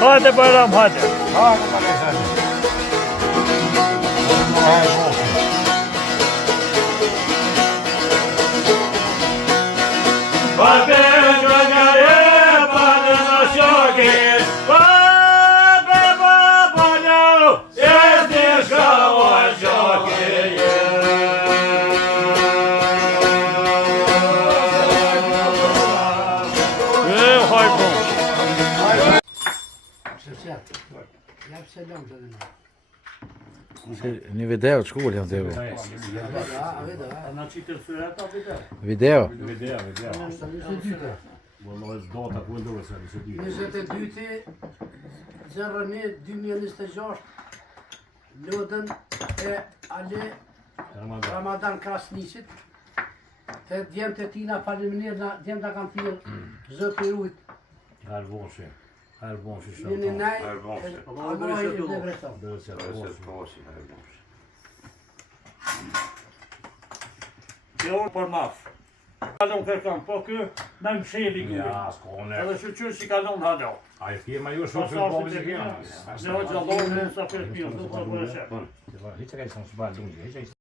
Hadi bayram hadi. Hadi bakalım. Një video të shkull jam të evo. Video. Wallahi data ku ndodhe sa 22 2026 lodën e Ale Ramadan Krasnisit të djemë të tina faleminirë djemë të kanë thirë zëtë i rujt Her bonse në naj Allah i dhe vretëm Jo për maf. Kalon kërkan, po kë me msheli kë. Ja, s'kone. Edhe shqyr që kalon halo. Ai firma ju shumë për po vizë kë. Ne hoqë Allah në sa për pjo, të të bërë shep. Hiç e ka son sbal lungi, hiç